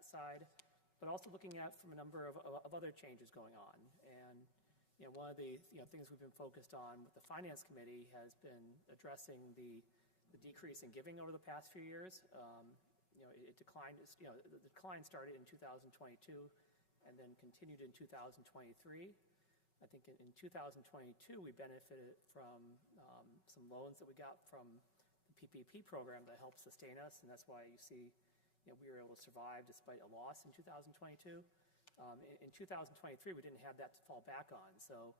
that side, but also looking at from a number of other changes going on. And one of the things we've been focused on with the Finance Committee has been addressing the decrease in giving over the past few years. It declined. The decline started in 2022 and then continued in 2023. I think in 2022 we benefited from some loans that we got from the PPP program that helped sustain us, and that's why you see we were able to survive despite a loss in 2022. In 2023, we didn't have that to fall back on, so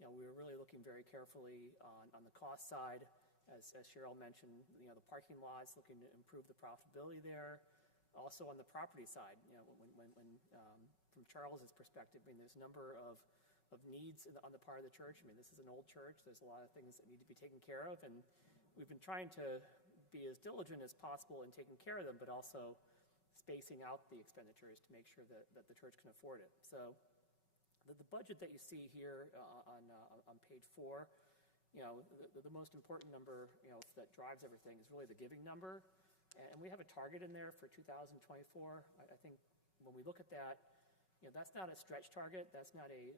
we were really looking very carefully on the cost side. As Cheryl mentioned, the parking lots, looking to improve the profitability there. Also on the property side, when from Charles's perspective, there's a number of needs on the part of the church. This is an old church. There's a lot of things that need to be taken care of, and we've been trying to be as diligent as possible in taking care of them, but also spacing out the expenditures to make sure that the church can afford it. So the budget that you see here on page 4, the most important number that drives everything is really the giving number, and we have a target in there for 2024. I think when we look at that, that's not a stretch target. That's not a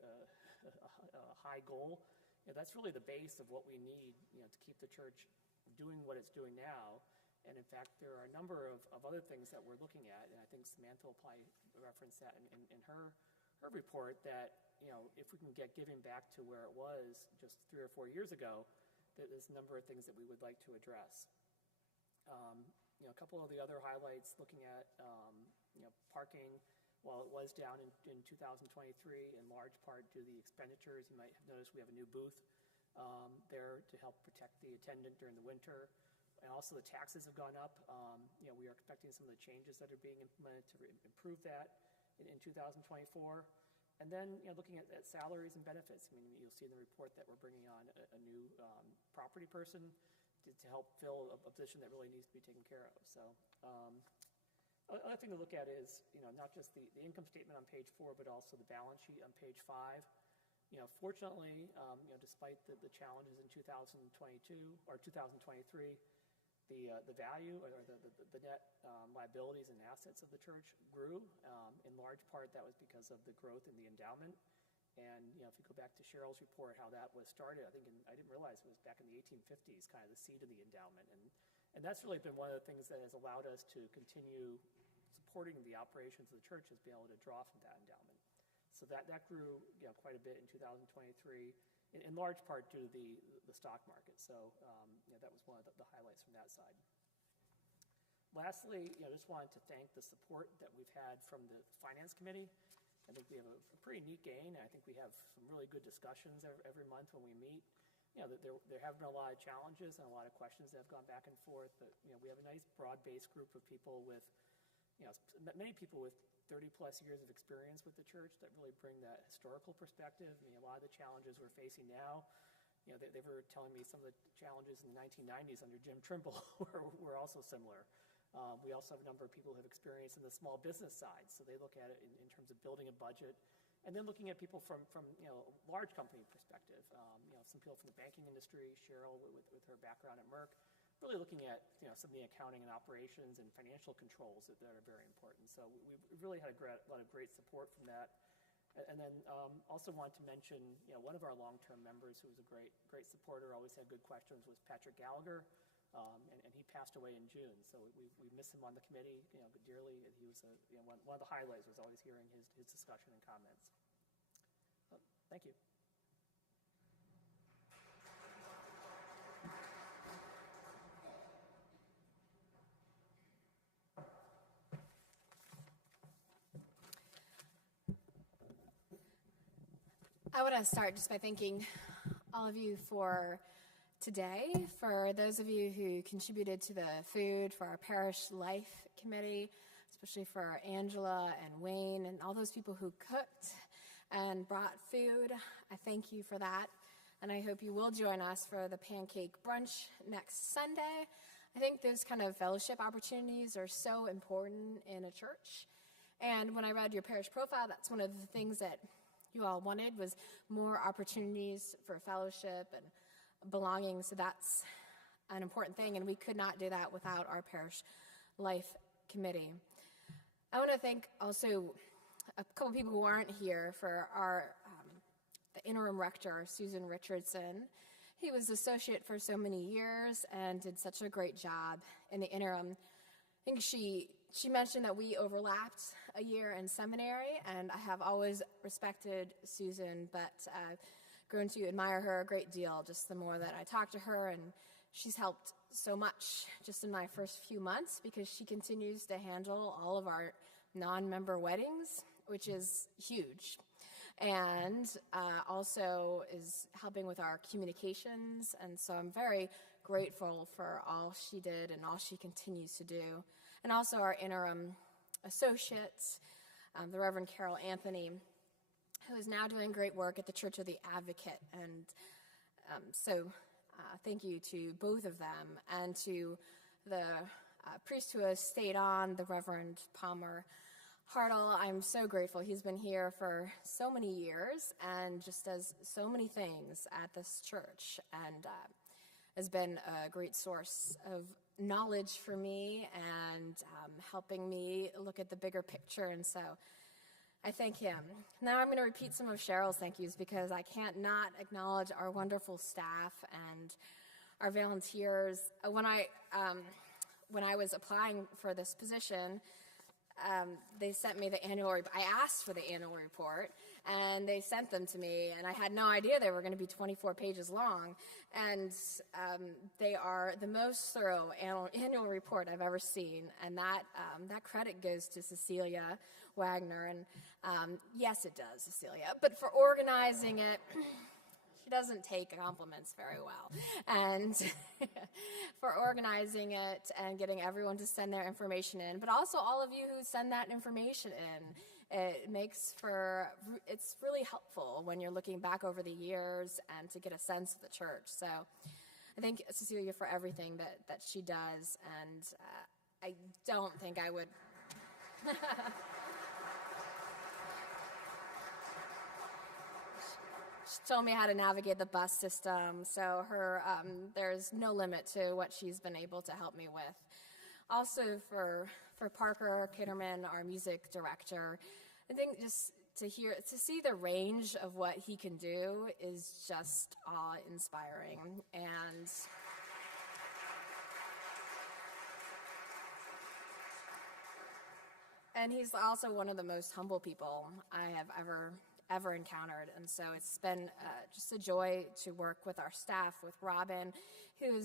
high goal. That's really the base of what we need, to keep the church doing what it's doing now. And in fact, there are a number of other things that we're looking at, and I think Samantha will probably reference that in her report, that if we can get giving back to where it was just 3 or 4 years ago, there's a number of things that we would like to address. A couple of the other highlights, looking at parking. While it was down in 2023, in large part due to the expenditures, you might have noticed we have a new booth there to help protect the attendant during the winter. And also the taxes have gone up. We are expecting some of the changes that are being implemented to improve that in 2024. And then looking at salaries and benefits. You'll see in the report that we're bringing on a new property person to help fill a position that really needs to be taken care of. So another thing to look at is not just the income statement on page 4, but also the balance sheet on page 5. Fortunately, despite the challenges in 2022 or 2023, the value or the net liabilities and assets of the church grew. In large part, that was because of the growth in the endowment. And if you go back to Cheryl's report, how that was started, I didn't realize it was back in the 1850s, kind of the seed of the endowment. And that's really been one of the things that has allowed us to continue supporting the operations of the church, is being able to draw from that endowment. So that grew quite a bit in 2023, in large part due to the stock market. So that was one of the highlights from that side. Lastly, just wanted to thank the support that we've had from the Finance Committee. I think we have a pretty neat gain. I think we have some really good discussions every month when we meet. There have been a lot of challenges and a lot of questions that have gone back and forth, but we have a nice broad-based group of people with, many people with 30-plus years of experience with the church that really bring that historical perspective. A lot of the challenges we're facing now, they were telling me some of the challenges in the 1990s under Jim Trimble were also similar. We also have a number of people who have experience in the small business side, so they look at it in terms of building a budget, and then looking at people from large company perspective. Some people from the banking industry, Cheryl with her background at Merck, really looking at some of the accounting and operations and financial controls that are very important. So we've really had a lot of great support from that. And then also want to mention one of our long-term members who was a great supporter, always had good questions, was Patrick Gallagher. And he passed away in June, so we miss him on the committee, dearly. He was one of the highlights was always hearing his discussion and comments. Thank you. I want to start just by thanking all of you for today, for those of you who contributed to the food, for our parish life committee, especially for Angela and Wayne and all those people who cooked and brought food. I thank you for that, and I hope you will join us for the pancake brunch next Sunday. I think those kind of fellowship opportunities are so important in a church, and when I read your parish profile, that's one of the things that you all wanted was more opportunities for fellowship and belonging, so that's an important thing, and we could not do that without our parish life committee. I want to thank also a couple people who aren't here for our the interim rector, Susan Richardson. He was associate for so many years and did such a great job in the interim. I think she mentioned that we overlapped a year in seminary, and I have always respected Susan, but grown to admire her a great deal just the more that I talk to her, and she's helped so much just in my first few months because she continues to handle all of our non-member weddings, which is huge, and also is helping with our communications, and so I'm very grateful for all she did and all she continues to do. And also our interim associate, the Reverend Carol Anthony, who is now doing great work at the Church of the Advocate. And so thank you to both of them, and to the priest who has stayed on, the Reverend Palmer Hartle. I'm so grateful. He's been here for so many years and just does so many things at this church, and has been a great source of knowledge for me and helping me look at the bigger picture. And so I thank him. Now I'm going to repeat some of Cheryl's thank yous because I can't not acknowledge our wonderful staff and our volunteers. When I was applying for this position, they sent me the annual report. I asked for the annual report, and they sent them to me, and I had no idea they were going to be 24 pages long. And they are the most thorough annual report I've ever seen, and that credit goes to Cecilia Wagner. And yes, it does, Cecilia, but for organizing it. She doesn't take compliments very well. And for organizing it and getting everyone to send their information in, but also all of you who send that information in. It's really helpful when you're looking back over the years and to get a sense of the church. So I thank Cecilia for everything that she does, and I don't think I would... She told me how to navigate the bus system, so there's no limit to what she's been able to help me with. Also for Parker Kitterman, our music director, I think just to see the range of what he can do is just awe-inspiring. And he's also one of the most humble people I have ever encountered, and so it's been just a joy to work with our staff, with Robin, who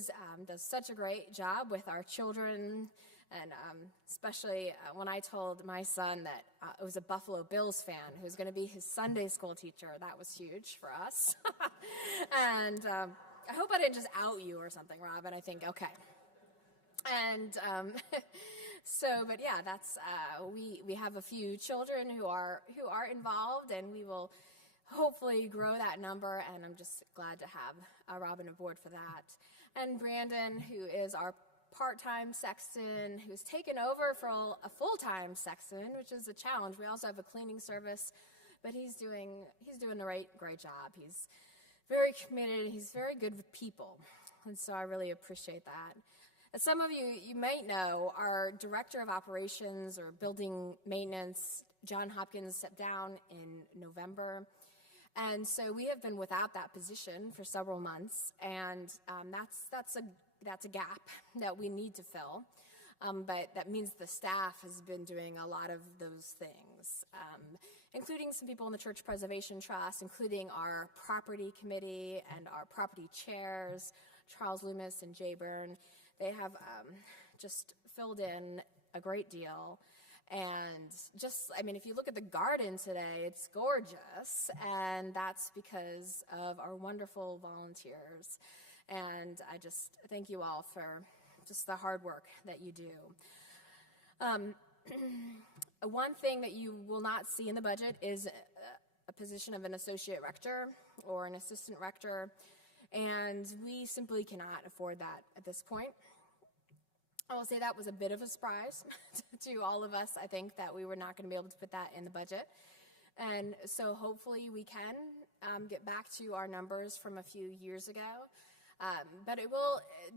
does such a great job with our children, and especially when I told my son that it was a Buffalo Bills fan who was going to be his Sunday school teacher. That was huge for us. And I hope I didn't just out you or something, Robin. I think, okay. And but yeah, that's we have a few children who are involved, and we will hopefully grow that number. And I'm just glad to have Robin aboard for that, and Brandon, who is our part-time sexton, who's taken over for a full-time sexton, which is a challenge. We also have a cleaning service, but he's doing a great job. He's very committed. He's very good with people, and so I really appreciate that. As some of you might know, our Director of Operations or Building Maintenance, John Hopkins, stepped down in November. And so we have been without that position for several months, and that's a gap that we need to fill. But that means the staff has been doing a lot of those things, including some people in the Church Preservation Trust, including our property committee and our property chairs, Charles Loomis and Jay Byrne. They have just filled in a great deal. And if you look at the garden today, it's gorgeous. And that's because of our wonderful volunteers. And I just thank you all for just the hard work that you do. One thing that you will not see in the budget is a position of an associate rector or an assistant rector. And we simply cannot afford that at this point. I will say that was a bit of a surprise to all of us. I think that we were not going to be able to put that in the budget. And so hopefully we can get back to our numbers from a few years ago. But it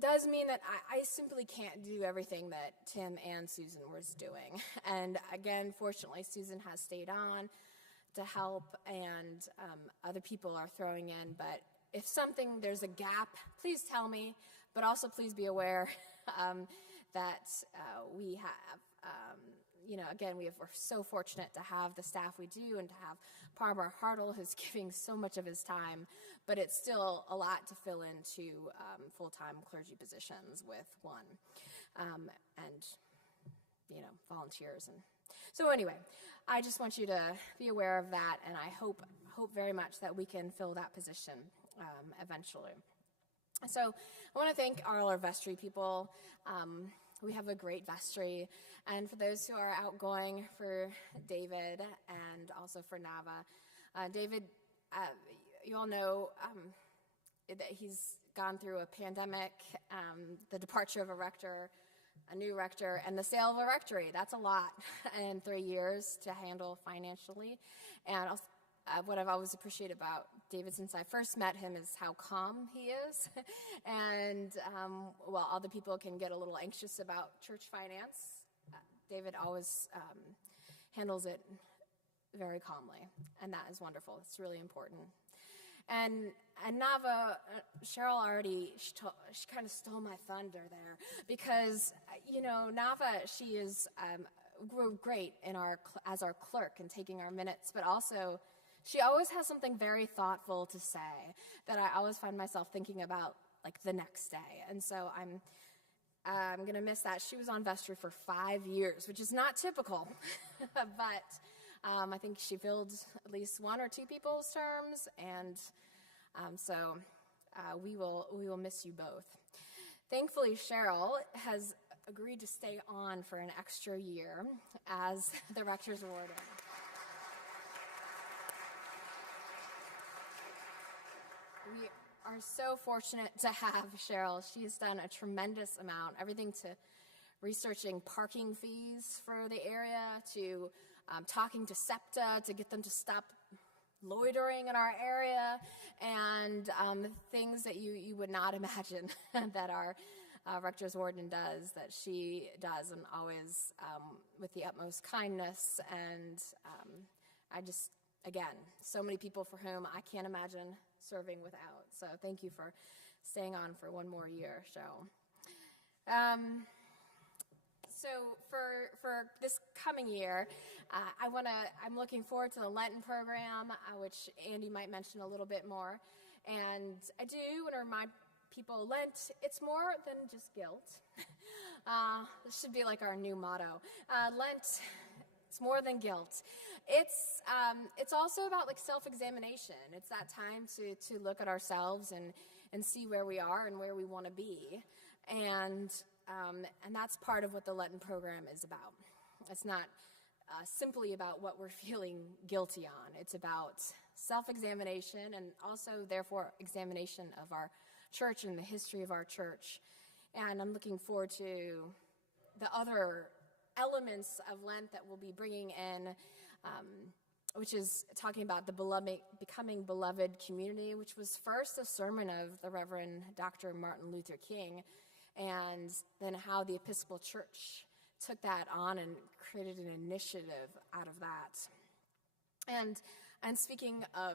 does mean that I simply can't do everything that Tim and Susan was doing. And again, fortunately, Susan has stayed on to help, and other people are throwing in. But if there's a gap, please tell me. But also please be aware that we have, again, we're so fortunate to have the staff we do and to have Palmer Hartle, who's giving so much of his time, but it's still a lot to fill into full-time clergy positions with one, and volunteers. And so anyway, I just want you to be aware of that, and I hope very much that we can fill that position eventually. So I want to thank all our vestry people. We have a great vestry. And for those who are outgoing, for David and also for Nava. David, you all know that he's gone through a pandemic, the departure of a rector, a new rector, and the sale of a rectory. That's a lot in 3 years to handle financially. And also, what I've always appreciated about David since I first met him is how calm he is. And while other people can get a little anxious about church finance, David always handles it very calmly. And that is wonderful. It's really important. And Nava, Cheryl already, she kind of stole my thunder there. Because, Nava, she is great as our clerk and taking our minutes, but also she always has something very thoughtful to say that I always find myself thinking about, like, the next day. And so I'm going to miss that. She was on vestry for 5 years, which is not typical. But I think she filled at least 1 or 2 people's terms, and so we will miss you both. Thankfully, Cheryl has agreed to stay on for an extra year as the rector's warden. We are so fortunate to have Cheryl. She has done a tremendous amount, everything to researching parking fees for the area, to talking to SEPTA to get them to stop loitering in our area, and things that you would not imagine that our rector's warden does, that she does, and always with the utmost kindness. And I just, again, so many people for whom I can't imagine serving without. So thank you for staying on for 1 more year, Cheryl. So for this coming year, I'm looking forward to the Lenten program, which Andy might mention a little bit more. And I do want to remind people, Lent, it's more than just guilt. This should be like our new motto. Lent, it's more than guilt. It's also about, like, self-examination. It's that time to look at ourselves and see where we are and where we want to be. And that's part of what the Lenten program is about. It's not simply about what we're feeling guilty on. It's about self-examination and also, therefore, examination of our church and the history of our church. And I'm looking forward to the other elements of Lent that we'll be bringing in, which is talking about the becoming beloved community, which was first a sermon of the Reverend Dr. Martin Luther King, and then how the Episcopal Church took that on and created an initiative out of that. And speaking of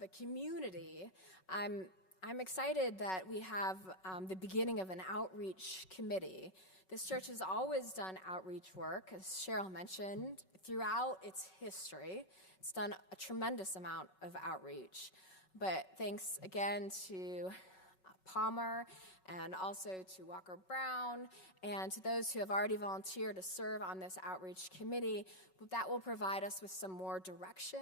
the community, I'm excited that we have the beginning of an outreach committee. This church has always done outreach work, as Cheryl mentioned, throughout its history. It's done a tremendous amount of outreach. But thanks again to Palmer and also to Walker Brown and to those who have already volunteered to serve on this outreach committee, that will provide us with some more direction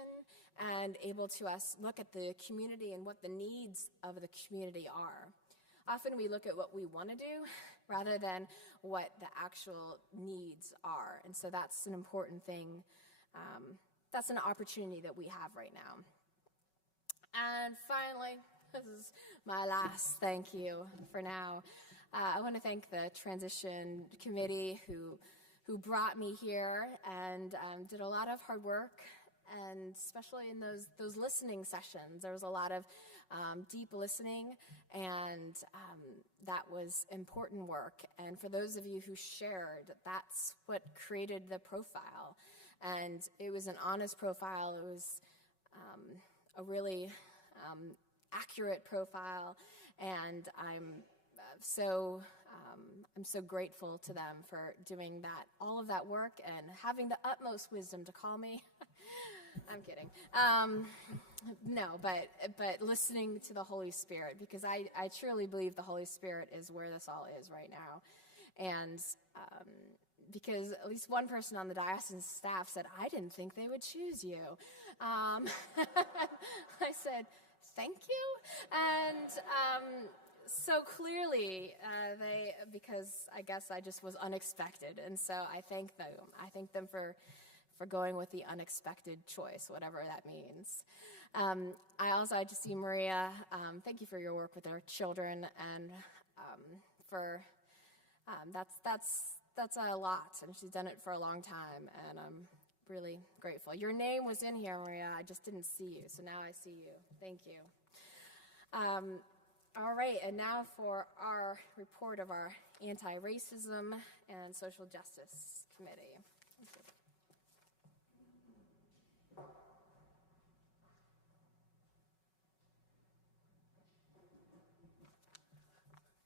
and able to us look at the community and what the needs of the community are. Often we look at what we want to do rather than what the actual needs are. And so that's an important thing. That's an opportunity that we have right now. And finally, this is my last thank you for now. I want to thank the transition committee who brought me here and did a lot of hard work, and especially in those listening sessions. There was a lot of deep listening, and that was important work. And for those of you who shared, that's what created the profile. And it was an honest profile. It was a really accurate profile, and I'm so grateful to them for doing all of that work and having the utmost wisdom to call me. I'm kidding. No, but listening to the Holy Spirit, because I truly believe the Holy Spirit is where this all is right now. And because at least one person on the diocesan staff said, I didn't think they would choose you. I said, thank you. And so clearly, because I guess I just was unexpected. And so I thank them. I thank them for going with the unexpected choice, whatever that means. I just see Maria. Thank you for your work with our children, and that's a lot, and she's done it for a long time, and I'm really grateful. Your name was in here, Maria. I just didn't see you, so now I see you. Thank you. All right, and now for our report of our Anti-Racism and Social Justice Committee. Thank you.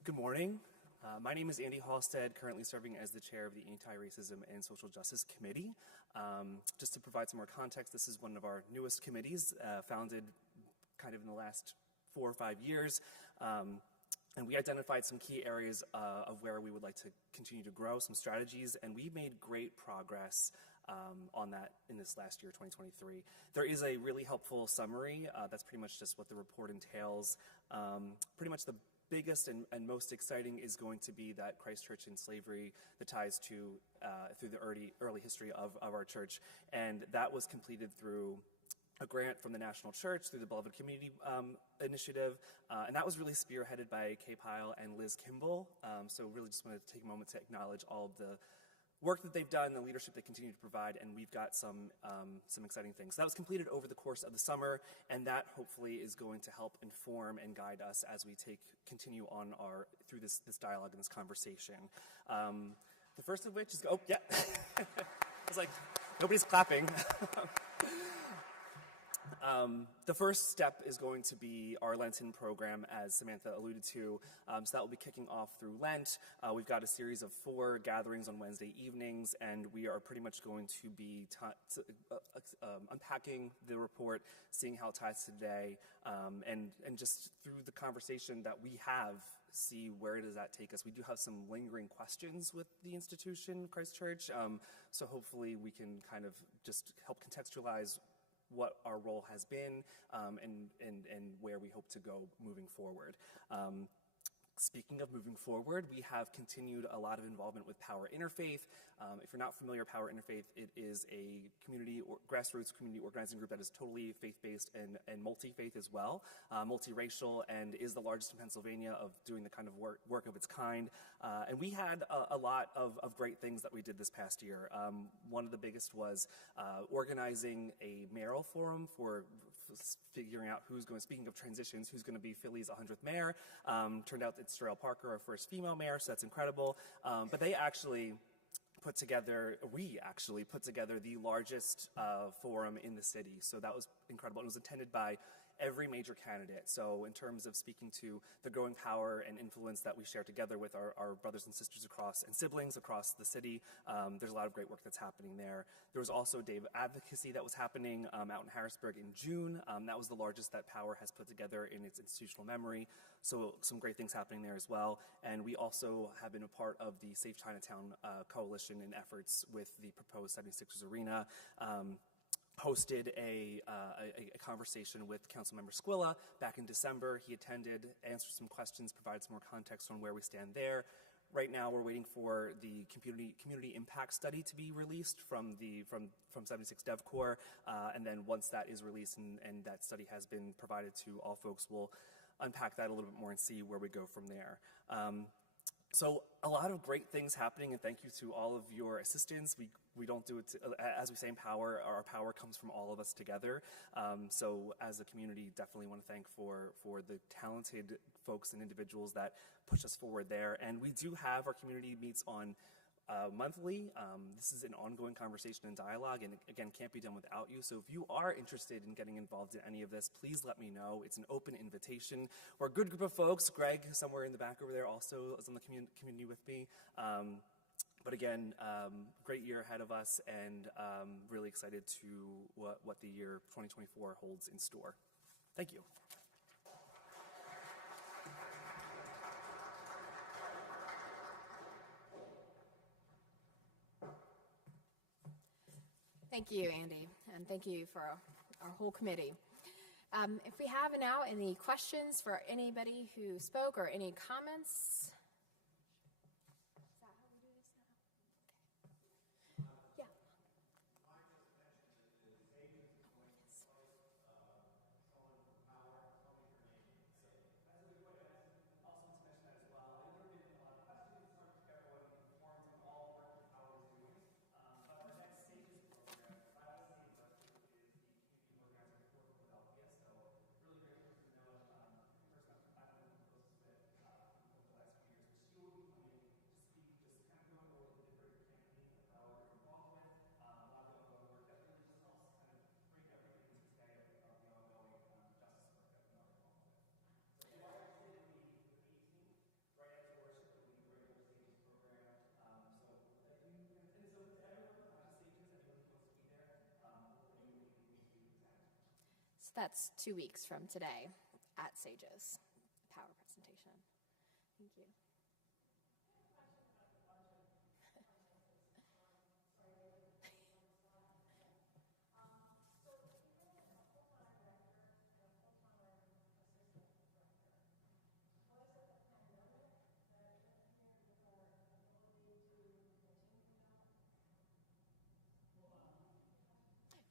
Good morning. My name is Andy Halstead, currently serving as the chair of the Anti-Racism and Social Justice Committee. Just to provide some more context, this is one of our newest committees, founded kind of in the last 4 or 5 years. And we identified some key areas of where we would like to continue to grow, some strategies, and we made great progress on that in this last year, 2023. There is a really helpful summary. That's pretty much just what the report entails. Pretty much the biggest and most exciting is going to be that Christ Church and slavery, the ties to through the early history of our church, and that was completed through a grant from the National Church through the Beloved Community Initiative, and that was really spearheaded by Kay Pyle and Liz Kimball. So really just wanted to take a moment to acknowledge all of the work that they've done, the leadership they continue to provide, and we've got some exciting things. That was completed over the course of the summer, and that hopefully is going to help inform and guide us as we continue on through this dialogue and this conversation. The first of which is, oh yeah, I was like, nobody's clapping. The first step is going to be our Lenten program, as Samantha alluded to. So that will be kicking off through Lent. We've got a series of 4 gatherings on Wednesday evenings, and we are pretty much going to be unpacking the report, seeing how it ties to today, and just through the conversation that we have, see where does that take us. We do have some lingering questions with the institution, Christ Church, so hopefully we can kind of just help contextualize what our role has been, and where we hope to go moving forward. Speaking of moving forward, we have continued a lot of involvement with Power Interfaith. If you're not familiar, Power Interfaith, it is a grassroots community organizing group that is totally faith-based and multi-faith as well, multiracial, and is the largest in Pennsylvania of doing the kind of work of its kind. And we had a lot of great things that we did this past year. One of the biggest was organizing a mayoral forum for figuring out speaking of transitions, who's going to be Philly's 100th mayor. Turned out it's Sherelle Parker, our first female mayor, so that's incredible. But we actually put together the largest forum in the city, so that was incredible. It was attended by every major candidate. So in terms of speaking to the growing power and influence that we share together with our brothers and sisters and siblings across the city, there's a lot of great work that's happening there. There was also Dave Advocacy that was happening out in Harrisburg in June. That was the largest that Power has put together in its institutional memory. So some great things happening there as well. And we also have been a part of the Safe Chinatown coalition and efforts with the proposed 76ers Arena. Hosted a conversation with Councilmember Squilla back in December. He attended, answered some questions, provided some more context on where we stand there. Right now, we're waiting for the community impact study to be released from 76 DevCorps, and then once that is released and that study has been provided to all folks, we'll unpack that a little bit more and see where we go from there. So a lot of great things happening, and thank you to all of your assistants. We don't do it, as we say in Power, our power comes from all of us together. So as a community, definitely want to thank for the talented folks and individuals that push us forward there. And we do have our community meets on monthly. This is an ongoing conversation and dialogue, and again, can't be done without you. So if you are interested in getting involved in any of this, please let me know. It's an open invitation. We're a good group of folks. Greg, somewhere in the back over there, also is on the community with me. But again, great year ahead of us, and really excited to what the year 2024 holds in store. Thank you. Thank you, Andy, and thank you for our whole committee. If we have now any questions for anybody who spoke or any comments? Is that how we do this now? Okay. Yeah. So that's 2 weeks from today at Sages, power presentation. Thank you.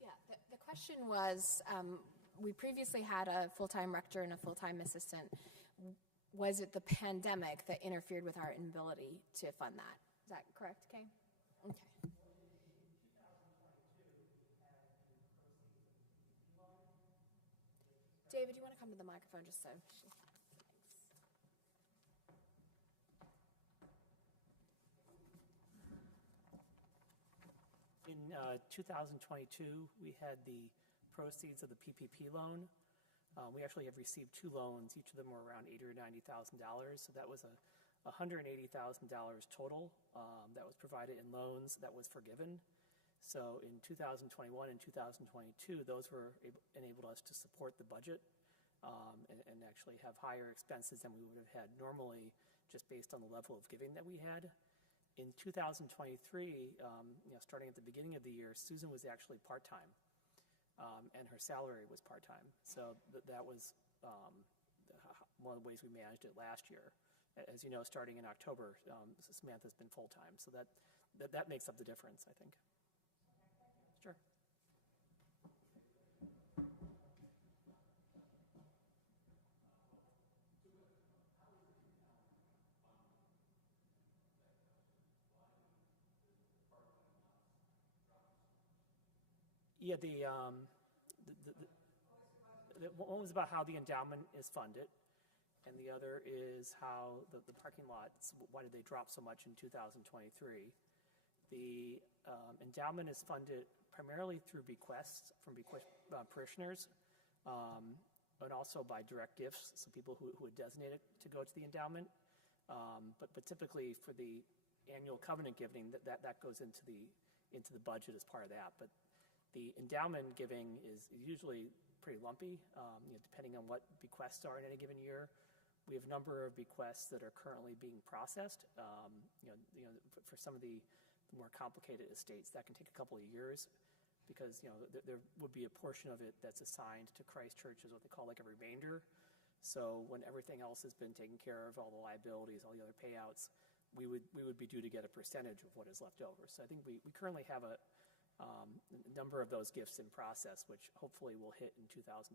Yeah, the question was, we previously had a full-time rector and a full-time assistant. Was it the pandemic that interfered with our inability to fund that? Is that correct, Kay? Okay. David, you want to come to the microphone just so? In 2022, we had the proceeds of the PPP loan. We actually have received 2 loans. Each of them were around $80,000 or $90,000. So that was $180,000 total that was provided in loans that was forgiven. So in 2021 and 2022, those were enabled us to support the budget and actually have higher expenses than we would have had normally, just based on the level of giving that we had. In 2023, starting at the beginning of the year, Susan was actually part-time, and her salary was part-time. So that was one of the ways we managed it last year. As you know, starting in October, Samantha's been full-time. So that makes up the difference, I think. Sure. Yeah, one was about how the endowment is funded, and the other is how the parking lots, why did they drop so much in 2023? The endowment is funded primarily through bequests from parishioners, and also by direct gifts, so people who had designated to go to the endowment. But typically for the annual covenant giving, that goes into the budget as part of that. But the endowment giving is usually pretty lumpy, depending on what bequests are in any given year. We have a number of bequests that are currently being processed. For some of the more complicated estates, that can take a couple of years, because there would be a portion of it that's assigned to Christ Church as what they call like a remainder. So when everything else has been taken care of, all the liabilities, all the other payouts, we would be due to get a percentage of what is left over. So I think we currently have a number of those gifts in process, which hopefully will hit in 2024.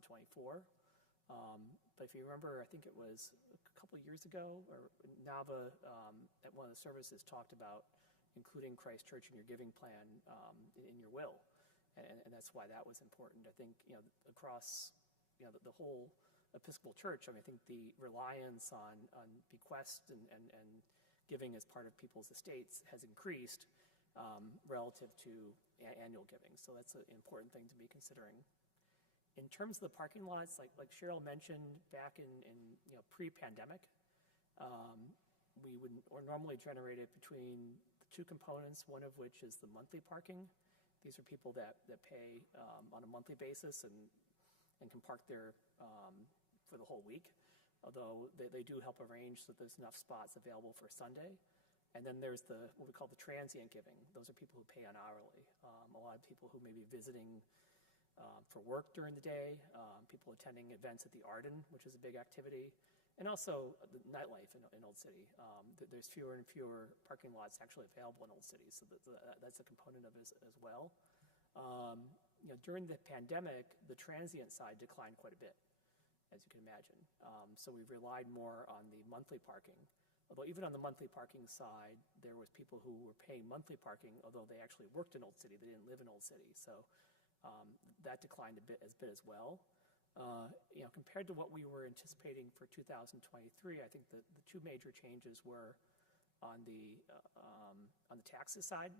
But if you remember, I think it was couple years ago, or Nava at one of the services talked about including Christ Church in your giving plan in your will, and that's why that was important. I think across the whole Episcopal Church, I mean, I think the reliance on bequest and giving as part of people's estates has increased relative to annual giving. So that's an important thing to be considering. In terms of the parking lots, like Cheryl mentioned, back in pre-pandemic, we would normally generate it between the two components, one of which is the monthly parking. These are people that pay on a monthly basis and can park there for the whole week, although they do help arrange so that there's enough spots available for Sunday. And then there's what we call the transient giving. Those are people who pay on hourly. A lot of people who may be visiting for work during the day, people attending events at the Arden, which is a big activity, and also the nightlife in Old City. There's fewer and fewer parking lots actually available in Old City, so that's a component of it as well. During the pandemic, the transient side declined quite a bit, as you can imagine. So we've relied more on the monthly parking. Although even on the monthly parking side, there was people who were paying monthly parking, although they actually worked in Old City. They didn't live in Old City. So that declined a bit as well. Compared to what we were anticipating for 2023, I think the two major changes were on the taxes side.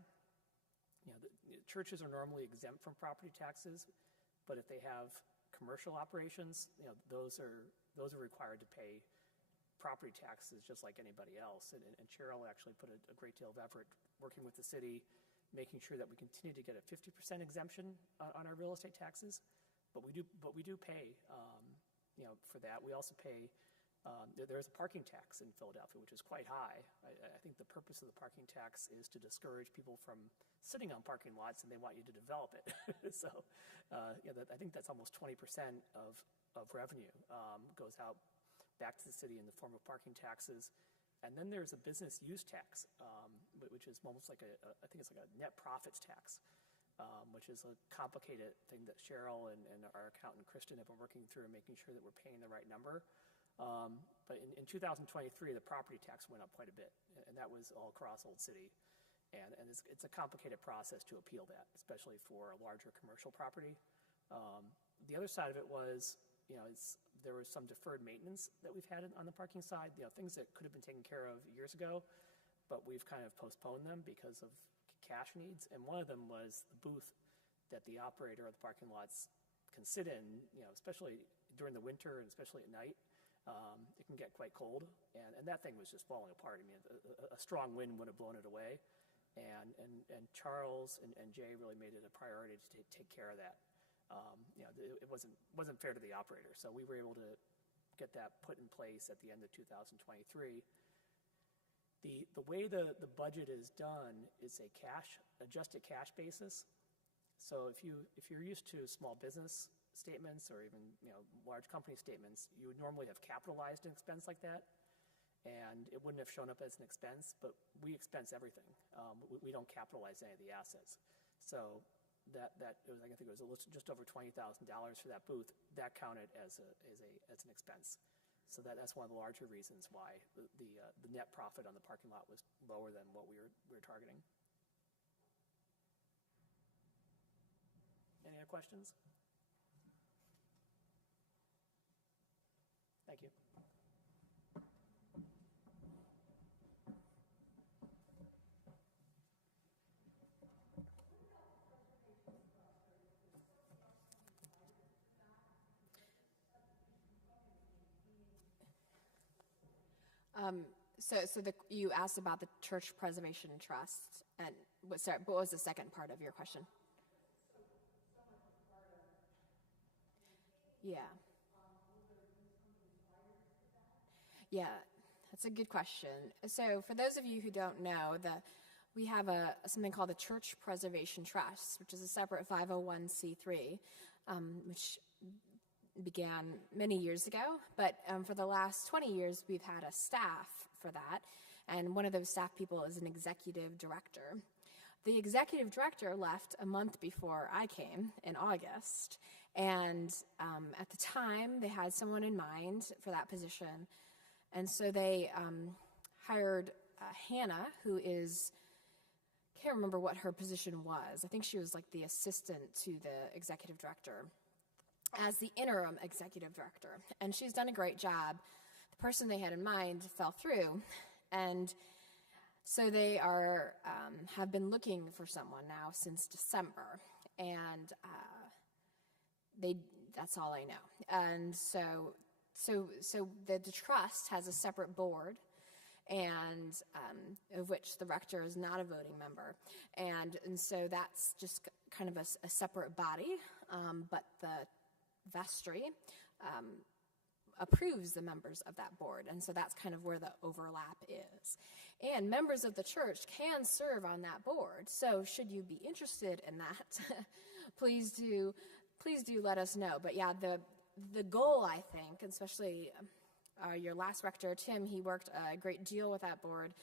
The churches are normally exempt from property taxes, but if they have commercial operations, those are required to pay property taxes just like anybody else. And Cheryl actually put a great deal of effort working with the city, making sure that we continue to get a 50% exemption on our real estate taxes. But we do pay, for that. We also pay. There's a parking tax in Philadelphia, which is quite high. I think the purpose of the parking tax is to discourage people from sitting on parking lots, and they want you to develop it. So, I think that's almost 20% of revenue goes out back to the city in the form of parking taxes. And then there's a business use tax, which is almost like I think it's like a net profits tax, which is a complicated thing that Cheryl and our accountant Kristen have been working through and making sure that we're paying the right number. But in 2023, the property tax went up quite a bit, and that was all across Old City. And it's a complicated process to appeal that, especially for a larger commercial property. The other side of it was, there was some deferred maintenance that we've had on the parking side, things that could have been taken care of years ago, but we've kind of postponed them because of cash needs. And one of them was the booth that the operator of the parking lots can sit in, especially during the winter and especially at night. It can get quite cold, and that thing was just falling apart. I mean, a strong wind would have blown it away, and Charles and Jay really made it a priority to take care of that. It wasn't fair to the operator, so we were able to get that put in place at the end of 2023. The way the budget is done is a adjusted cash basis. So if you're used to small business statements or even large company statements, you would normally have capitalized an expense like that, and it wouldn't have shown up as an expense. But we expense everything. We don't capitalize any of the assets. So that was, I think it was just over $20,000 for that booth. That counted as an expense. So that's one of the larger reasons why the net profit on the parking lot was lower than what we were targeting. Any other questions? Thank you. You asked about the Church Preservation Trust, and what was the second part of your question? Yeah, that's a good question. So for those of you who don't know, we have something called the Church Preservation Trust, which is a separate 501c3, which began many years ago, but for the last 20 years, we've had a staff for that, and one of those staff people is an executive director. The executive director left a month before I came in August, and at the time, they had someone in mind for that position, And so they hired Hannah, who is, can't remember what her position was. I think she was like the assistant to the executive director, as the interim executive director. And she's done a great job. The person they had in mind fell through, and so they are have been looking for someone now since December, and that's all I know. And so the trust has a separate board, and of which the rector is not a voting member, and so that's just kind of a separate body, but the vestry approves the members of that board, and so that's kind of where the overlap is. And members of the church can serve on that board, so should you be interested in that, please do let us know. But yeah, the goal, I think, especially your last rector, Tim, he worked a great deal with that board,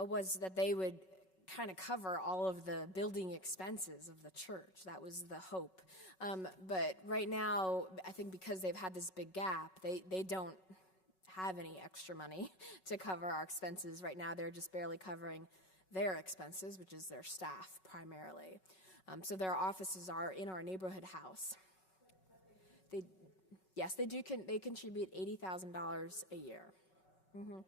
was that they would kind of cover all of the building expenses of the church. That was the hope. But right now, I think because they've had this big gap, they don't have any extra money to cover our expenses. Right now, they're just barely covering their expenses, which is their staff primarily. So their offices are in our neighborhood house. Yes, they do. They contribute $80,000 a year. Mm-hmm.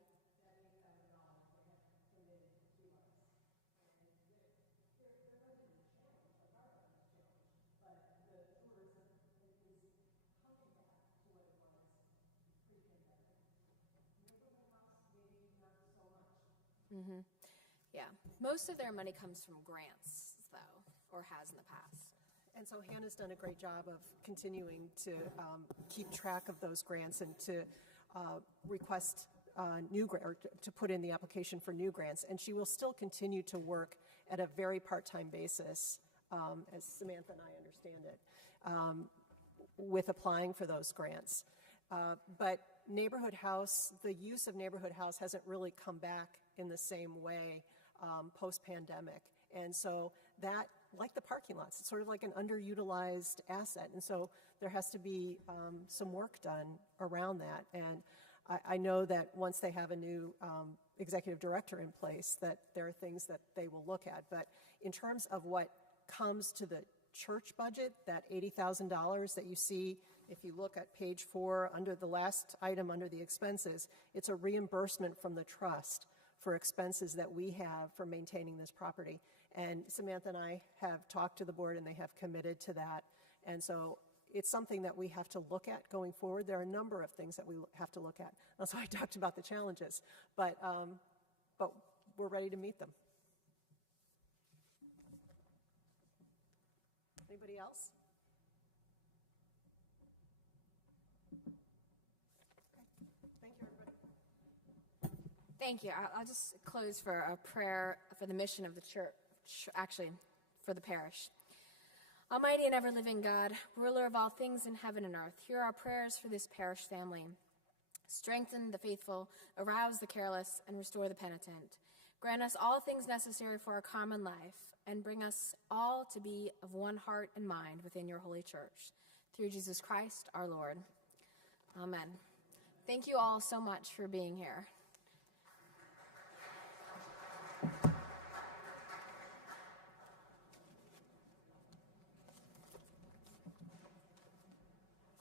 Mm-hmm. Yeah. Most of their money comes from grants, though, or has in the past. And so Hannah's done a great job of continuing to keep track of those grants and to request or to put in the application for new grants. And she will still continue to work at a very part-time basis, as Samantha and I understand it, with applying for those grants. But Neighborhood House, the use of Neighborhood House hasn't really come back in the same way post-pandemic. And so that, like the parking lots, it's sort of like an underutilized asset. And so there has to be some work done around that. And I know that once they have a new executive director in place, that there are things that they will look at. But in terms of what comes to the church budget, that $80,000 that you see, if you look at page 4, under the last item under the expenses, it's a reimbursement from the trust for expenses that we have for maintaining this property. And Samantha and I have talked to the board, and they have committed to that. And so it's something that we have to look at going forward. There are a number of things that we have to look at. That's why I talked about the challenges. But we're ready to meet them. Anybody else? Okay. Thank you, everybody. Thank you. I'll just close for a prayer for the mission of the church, actually, for the parish. Almighty and ever-living God, ruler of all things in heaven and earth, hear our prayers for this parish family. Strengthen the faithful, arouse the careless, and restore the penitent. Grant us all things necessary for our common life, and bring us all to be of one heart and mind within your holy church. Through Jesus Christ, our Lord. Amen. Thank you all so much for being here.